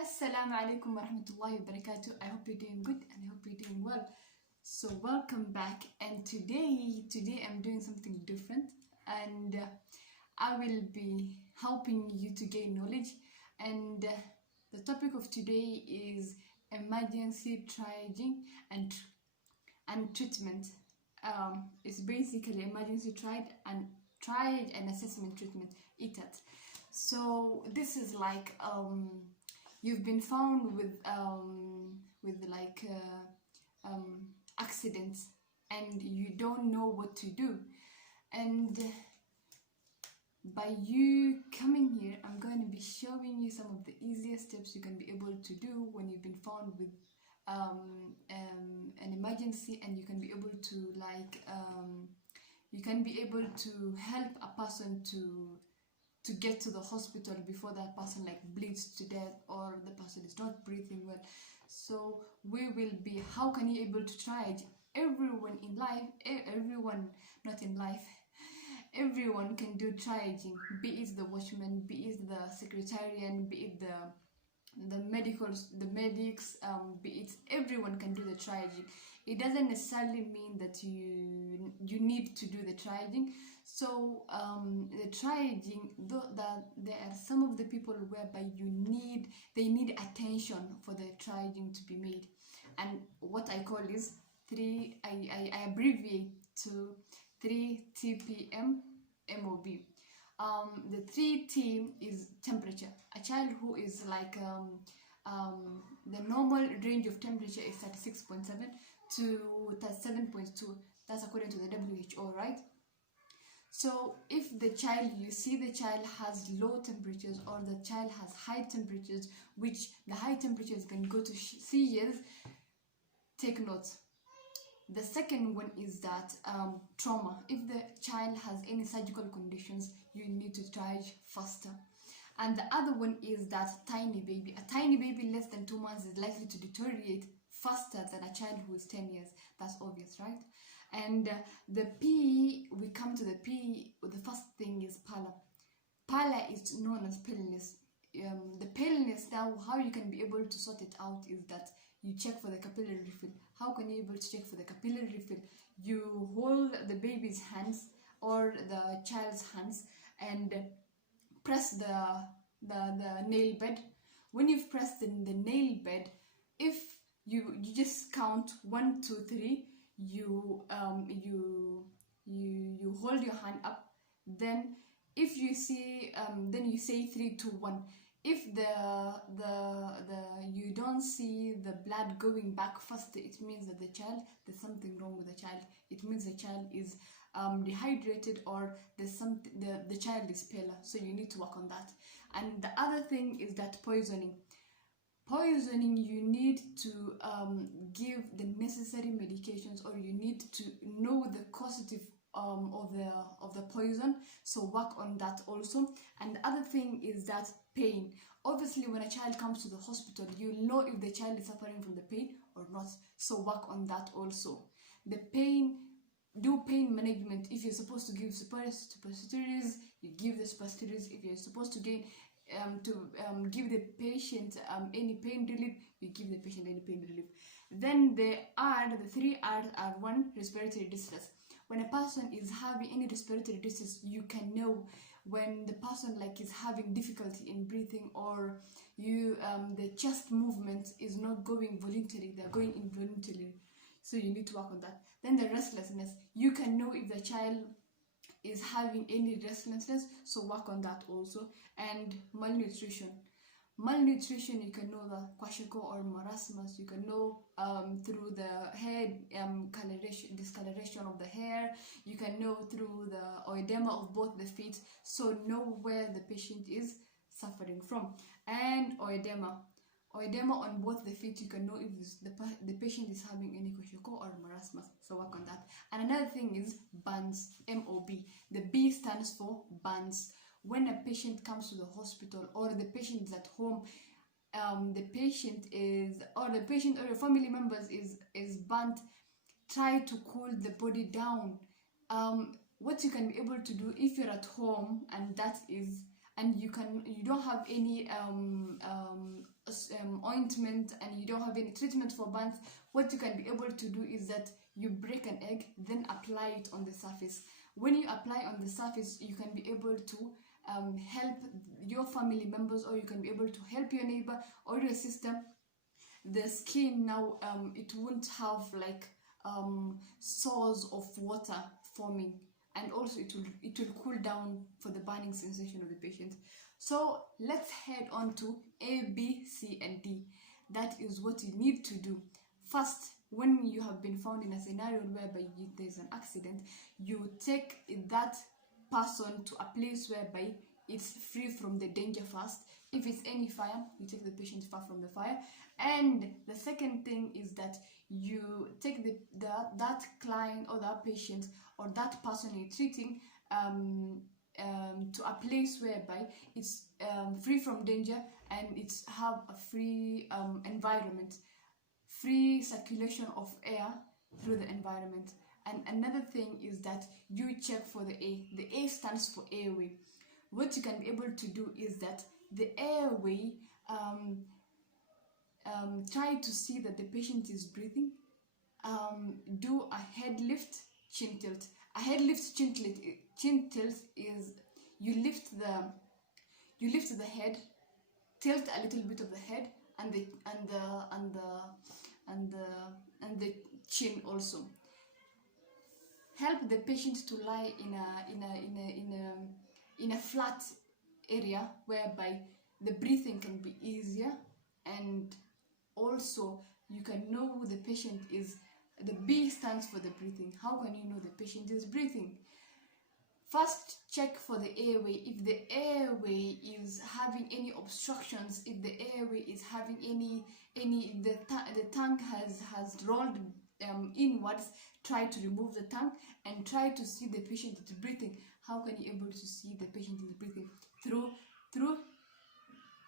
Assalamu alaikum wa rahmatullahi wa barakatuh. I hope you're doing good and I hope you're doing well. So welcome back, and today I'm doing something different, and I will be helping you to gain knowledge. And the topic of today is emergency triaging and treatment. It's basically emergency triage and assessment treatment, ETAT. So this is like you've been found with accidents and you don't know what to do, and by you coming here I'm going to be showing you some of the easiest steps you can be able to do when you've been found with an emergency, and you can be able to help a person to get to the hospital before that person bleeds to death or the person is not breathing well. So we will be, how can you able to triage? Everyone in life, everyone can do triaging, be it the watchman, be it the secretarian, be it the medics, be it, everyone can do the triaging. It doesn't necessarily mean that you need to do the triaging. So the triaging, though, that there are some of the people whereby they need attention for the triaging to be made, and what I call is I abbreviate to 3 TPM MOB. The 3T is temperature. A child who is the normal range of temperature is 36.7 to 37.2. That's according to the WHO, right? So if you see the child has low temperatures or the child has high temperatures, which the high temperatures can go to seizures, take note. The second one is that trauma. If the child has any surgical conditions, you need to triage faster. And the other one is that tiny baby. A tiny baby less than 2 months is likely to deteriorate faster than a child who is 10 years. That's obvious, right? And the P, we come to the P. The first thing is pallor. Pallor is known as paleness. The paleness, now how you can be able to sort it out is that you check for the capillary refill. How can you be able to check for the capillary refill? You hold the baby's hands or the child's hands and press the nail bed. When you've pressed the nail bed, if you just count 1, 2, 3, you hold your hand up. Then if you see then you say 3, 2, 1. If you don't see the blood going back faster, it means that there's something wrong with the child. It means the child is dehydrated, or there's something, the child is paler, so you need to work on that. And the other thing is that poisoning, you need to give the necessary medications, or you need to know the causative of the poison, so work on that also. And the other thing is that pain. Obviously when a child comes to the hospital, you know if the child is suffering from the pain or not, so work on that also. The pain, do pain management. If you're supposed to give suppositories, you give the suppositories. If you're supposed to give the patient any pain relief, you give the patient any pain relief. Then the 3 R's are: 1, respiratory distress. When a person is having any respiratory distress, you can know when the person is having difficulty in breathing, or the chest movement is not going voluntary, they're going involuntarily, so you need to work on that. Then the restlessness, you can know if the child is having any restlessness, so work on that also. And malnutrition, you can know the kwashiorkor or marasmus. You can know through the hair discoloration of the hair. You can know through the oedema of both the feet, so know where the patient is suffering from. And oedema on both the feet, you can know if the patient is having any kwashiorkor or marasmus, so work on that. And another thing is burns, MOB. The B stands for burns. When a patient comes to the hospital, or the patient is at home, the patient or your family members is burnt, try to cool the body down. What you can be able to do if you're at home and you don't have any ointment and you don't have any treatment for burns, what you can be able to do is that you break an egg, then apply it on the surface. When you apply on the surface, you can be able to help your family members, or you can be able to help your neighbor or your sister. The skin now, it won't have like sores of water forming, and also it will cool down for the burning sensation of the patient. So let's head on to A, B, C, and D. That is what you need to do. First, when you have been found in a scenario whereby there's an accident, you take that person to a place whereby it's free from the danger first. If it's any fire, you take the patient far from the fire. And the second thing is that you take that client or that patient or that person you're treating to a place whereby it's free from danger, and it's have a free environment, free circulation of air through the environment. And another thing is that you check for the A. The A stands for airway. What you can be able to do is that the airway, try to see that the patient is breathing. Do a head lift, chin tilt. A head lift, chin tilt is you lift the head, tilt a little bit of the head, and the chin also. Help the patient to lie in a flat area whereby the breathing can be easier, and also you can know the patient is. The B stands for the breathing. How can you know the patient is breathing? First, check for the airway. If the airway is having any obstructions, if the airway is having the tongue has rolled inwards, try to remove the tongue and try to see the patient is breathing. How can you able to see the patient is breathing? Through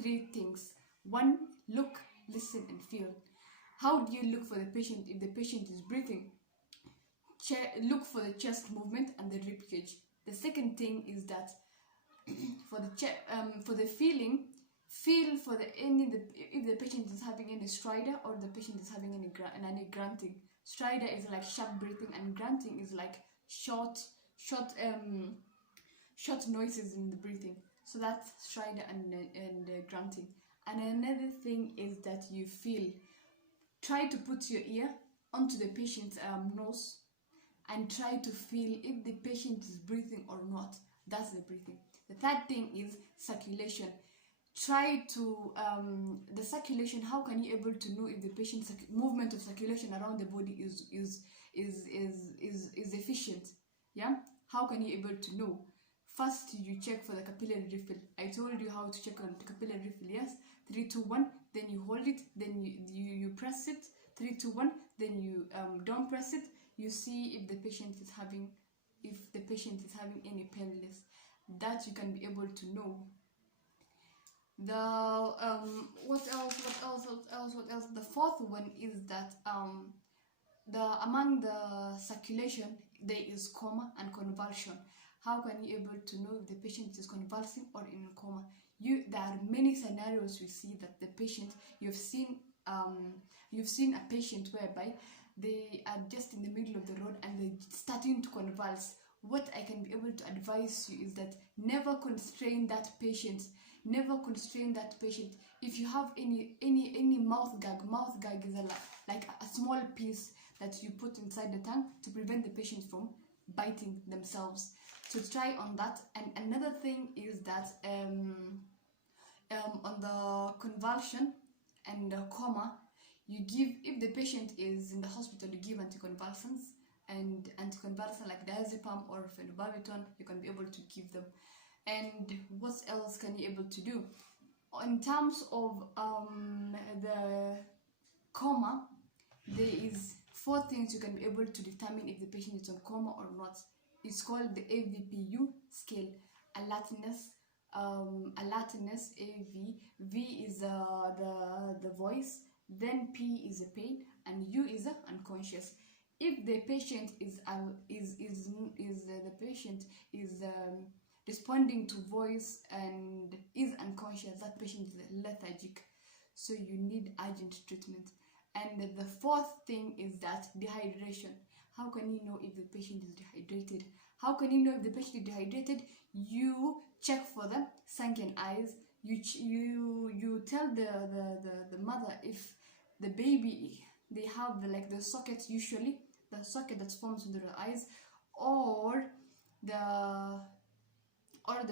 three things. One, look, listen, and feel. How do you look for the patient if the patient is breathing? Look for the chest movement and the rib cage. The second thing is that for the feeling, feel for if the patient is having any stridor or the patient is having any grunting. Stridor is like sharp breathing, and grunting is like short noises in the breathing. So that's stridor and grunting. And another thing is that you feel. Try to put your ear onto the patient's nose and try to feel if the patient is breathing or not. That's the breathing. The third thing is circulation. Try to the circulation. How can you able to know if the patient's movement of circulation around the body is efficient? Yeah. How can you able to know? First, you check for the capillary refill. I told you how to check on the capillary refill. Yes. 3, 2, 1. Then you hold it. Then you press it. 3, 2, 1. Then you don't press it. You see if the patient is having any paleness. That you can be able to know. What else? The fourth one is that among the circulation there is coma and convulsion. How can you able to know if the patient is convulsing or in coma? There are many scenarios we see that the patient, you've seen a patient whereby they are just in the middle of the road and they're starting to convulse. What I can be able to advise you is that never constrain that patient. Never constrain that patient. If you have any mouth gag is like a small piece that you put inside the tongue to prevent the patient from biting themselves. So try on that. And another thing is that on the convulsion and the coma, you give, if the patient is in the hospital, you give anticonvulsants, and anticonvulsant like diazepam or phenobarbital, you can be able to give them. And what else can you able to do? In terms of the coma, there is 4 things you can be able to determine if the patient is on coma or not. It's called the AVPU scale. Alertness, AV. V is the voice. Then P is the pain, and U is the unconscious. If the patient is responding to voice and is unconscious, that patient is lethargic. so you need urgent treatment. And the fourth thing is that dehydration. How can you know if the patient is dehydrated? How can you know if the patient is dehydrated? You check for the sunken eyes. You tell the mother if the baby, they have the sockets, usually the socket that forms under the eyes, or the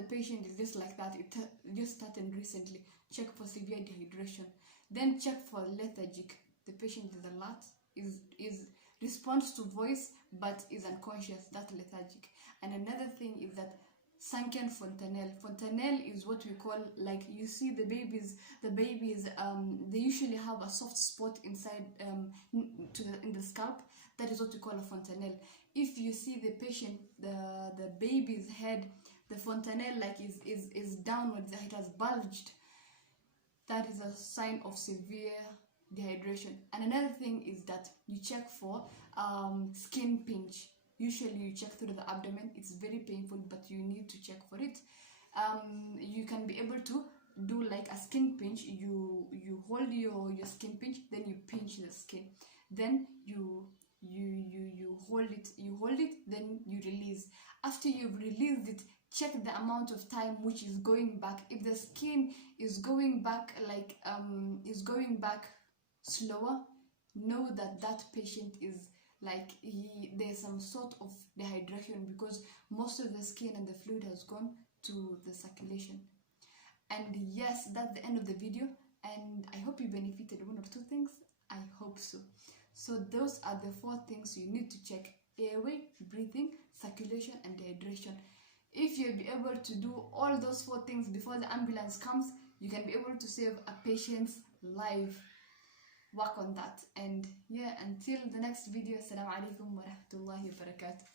patient is just like that, it just started recently. Check for severe dehydration. Then check for lethargic. The patient is alert, is responds to voice but is unconscious. That's lethargic. And another thing is that sunken fontanelle. Fontanelle is what we call, like, you see the babies they usually have a soft spot inside in the scalp. That is what we call a fontanelle. If you see the patient, the baby's head, the fontanelle is downwards, it has bulged, that is a sign of severe dehydration. And another thing is that you check for skin pinch. Usually you check through the abdomen. It's very painful, but you need to check for it. You can be able to do like a skin pinch. You hold your skin pinch, then you pinch the skin, then you hold it, then you release. After you've released it, check the amount of time which is going back. If the skin is going back slower, know that patient is there's some sort of dehydration, because most of the skin and the fluid has gone to the circulation. And yes, that's the end of the video, and I hope you benefited one or two things. I hope so. So those are the 4 things you need to check: airway, breathing, circulation, and dehydration. If you'll be able to do all those 4 things before the ambulance comes, you can be able to save a patient's life. Work on that. And yeah, until the next video, assalamu alaikum wa rahmatullahi wa barakatuh.